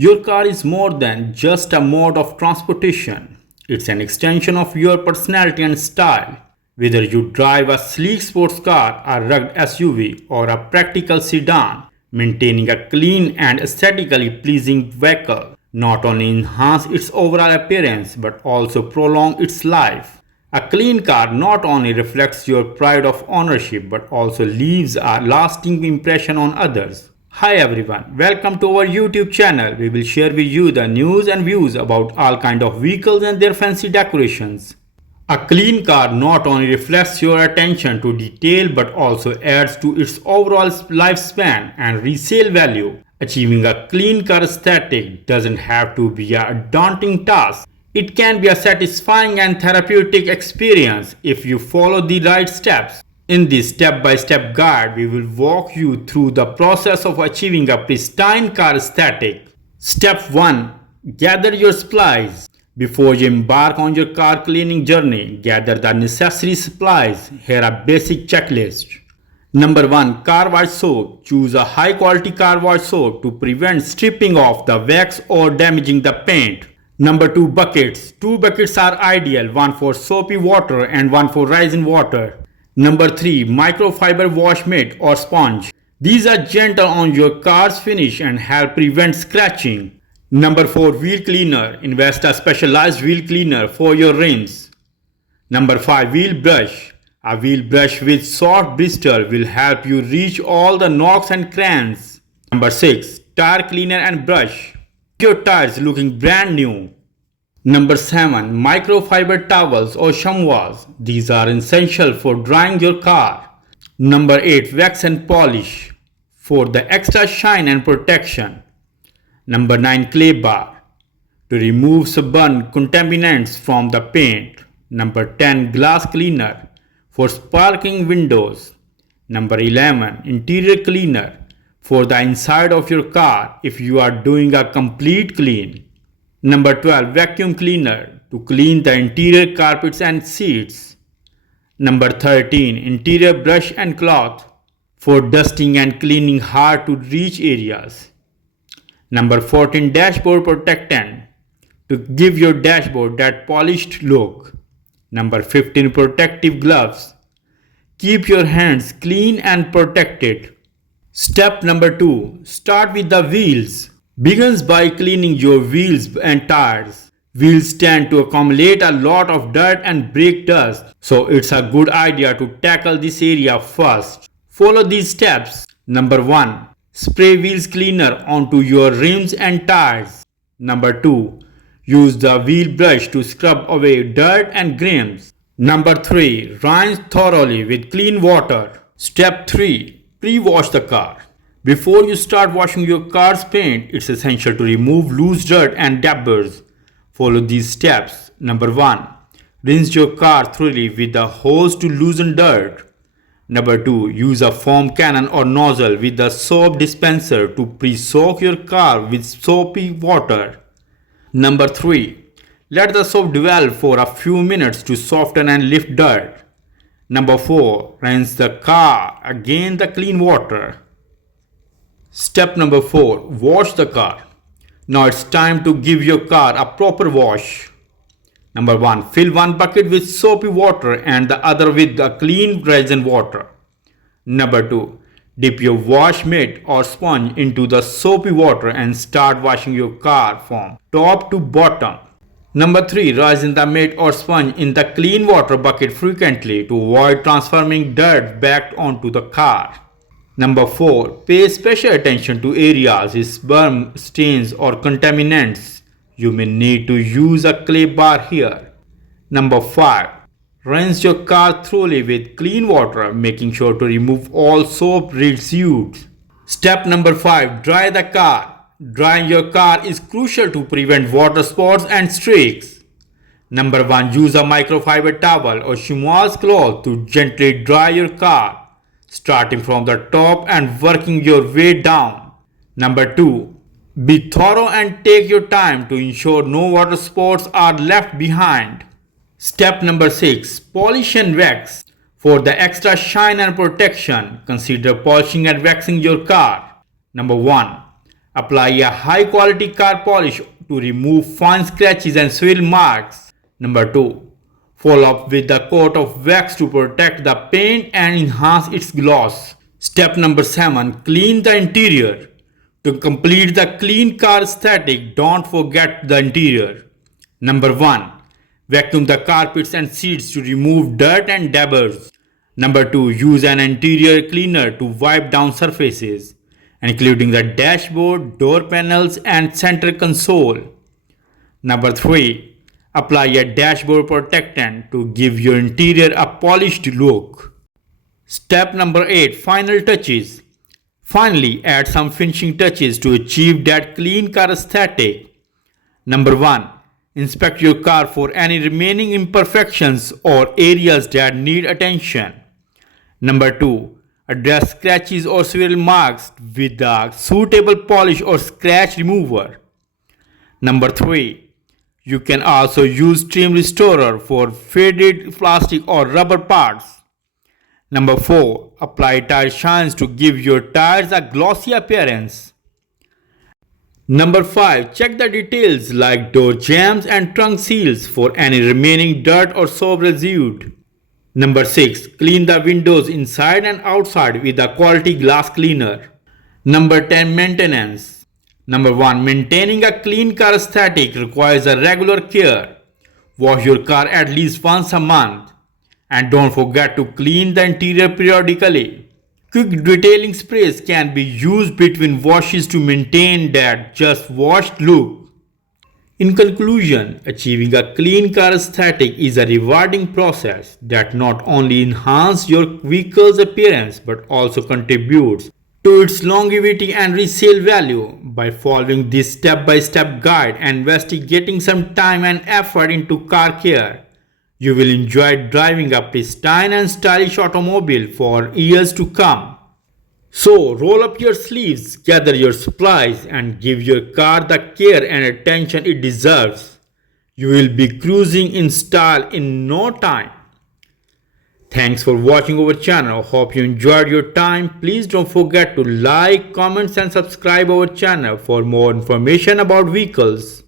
Your car is more than just a mode of transportation. It's an extension of your personality and style. Whether you drive a sleek sports car, a rugged SUV, or a practical sedan, maintaining a clean and aesthetically pleasing vehicle not only enhances its overall appearance but also prolongs its life. A clean car not only reflects your pride of ownership but also leaves a lasting impression on others. Hi everyone, welcome to our YouTube channel. We will share with you the news and views about all kind of vehicles and their fancy decorations. A clean car not only reflects your attention to detail but also adds to its overall lifespan and resale value. Achieving a clean car aesthetic doesn't have to be a daunting task. It can be a satisfying and therapeutic experience if you follow the right steps. In this step-by-step guide, we will walk you through the process of achieving a pristine car aesthetic. Step 1. Gather your supplies. Before you embark on your car cleaning journey, gather the necessary supplies. Here a basic checklist. Number 1. Car wash soap. Choose a high-quality car wash soap to prevent stripping off the wax or damaging the paint. Number 2. Buckets. 2 buckets are ideal, one for soapy water and one for rising water. Number 3. Microfiber wash mitt or sponge. These are gentle on your car's finish and help prevent scratching. Number 4. Wheel cleaner. Invest a specialized wheel cleaner for your rims. Number 5. Wheel brush. A wheel brush with soft bristle will help you reach all the knocks and crannies. Number 6. Tire cleaner and brush. Your tires looking brand new. Number 7. Microfiber towels or chamois. These are essential for drying your car. Number 8. Wax and polish for the extra shine and protection. Number 9. Clay bar to remove stubborn contaminants from the paint. Number 10. Glass cleaner for sparkling windows. Number 11. Interior cleaner for the inside of your car if you are doing a complete clean. Number 12. Vacuum cleaner to clean the interior carpets and seats. Number 13. Interior brush and cloth for dusting and cleaning hard to reach areas. Number 14. Dashboard protectant to give your dashboard that polished look. Number 15. Protective gloves. Keep your hands clean and protected. Step number 2. Start with the wheels. Begins by cleaning your wheels and tires. Wheels tend to accumulate a lot of dirt and brake dust, so it's a good idea to tackle this area first. Follow these steps. Number 1. Spray wheels cleaner onto your rims and tires. Number 2. Use the wheel brush to scrub away dirt and grime. Number 3. Rinse thoroughly with clean water. Step 3. Pre-wash the car. Before you start washing your car's paint, it's essential to remove loose dirt and debris. Follow these steps. Number 1. Rinse your car thoroughly with a hose to loosen dirt. Number 2. Use a foam cannon or nozzle with a soap dispenser to pre-soak your car with soapy water. Number 3. Let the soap develop for a few minutes to soften and lift dirt. Number 4. Rinse the car again with clean water. Step number 4. Wash the car. Now it's time to give your car a proper wash. Number 1. Fill one bucket with soapy water and the other with the clean resin water. Number 2. Dip your wash mitt or sponge into the soapy water and start washing your car from top to bottom. Number 3. Rise in the mitt or sponge in the clean water bucket frequently to avoid transferring dirt back onto the car. Number 4. Pay special attention to areas with sperm stains or contaminants. You may need to use a clay bar here. Number 5. Rinse your car thoroughly with clean water, making sure to remove all soap residues. Step number 5. Dry the car. Drying your car is crucial to prevent water spots and streaks. Number 1. Use a microfiber towel or chamois cloth to gently dry your car, starting from the top and working your way down. Number 2. Be thorough and take your time to ensure no water spots are left behind. Step number 6. Polish and wax. For the extra shine and protection, consider polishing and waxing your car. Number 1. Apply a high quality car polish to remove fine scratches and swirl marks. Number 2. Follow up with a coat of wax to protect the paint and enhance its gloss. Step number 7. Clean the interior. To complete the clean car aesthetic, don't forget the interior. Number 1. Vacuum the carpets and seats to remove dirt and debris. Number 2. Use an interior cleaner to wipe down surfaces, including the dashboard, door panels, and center console. Number 3. Apply a dashboard protectant to give your interior a polished look. Step number 8. Final touches. Finally, add some finishing touches to achieve that clean car aesthetic. Number 1. Inspect your car for any remaining imperfections or areas that need attention. Number 2. Address scratches or swirl marks with a suitable polish or scratch remover. Number 3. You can also use trim restorer for faded plastic or rubber parts. Number 4. Apply tire shines to give your tires a glossy appearance. Number 5. Check the details like door jambs and trunk seals for any remaining dirt or soap residue. Number 6. Clean the windows inside and outside with a quality glass cleaner. Number 10. Maintenance. Number 1. Maintaining a clean car aesthetic requires a regular care. Wash your car at least once a month. And don't forget to clean the interior periodically. Quick detailing sprays can be used between washes to maintain that just washed look. In conclusion, achieving a clean car aesthetic is a rewarding process that not only enhances your vehicle's appearance but also contributes to its longevity and resale value. By following this step-by-step guide and investigating some time and effort into car care, you will enjoy driving a pristine and stylish automobile for years to come. So, roll up your sleeves, gather your supplies, and give your car the care and attention it deserves. You will be cruising in style in no time. Thanks for watching our channel. Hope you enjoyed your time. Please don't forget to like, comment, and subscribe our channel for more information about vehicles.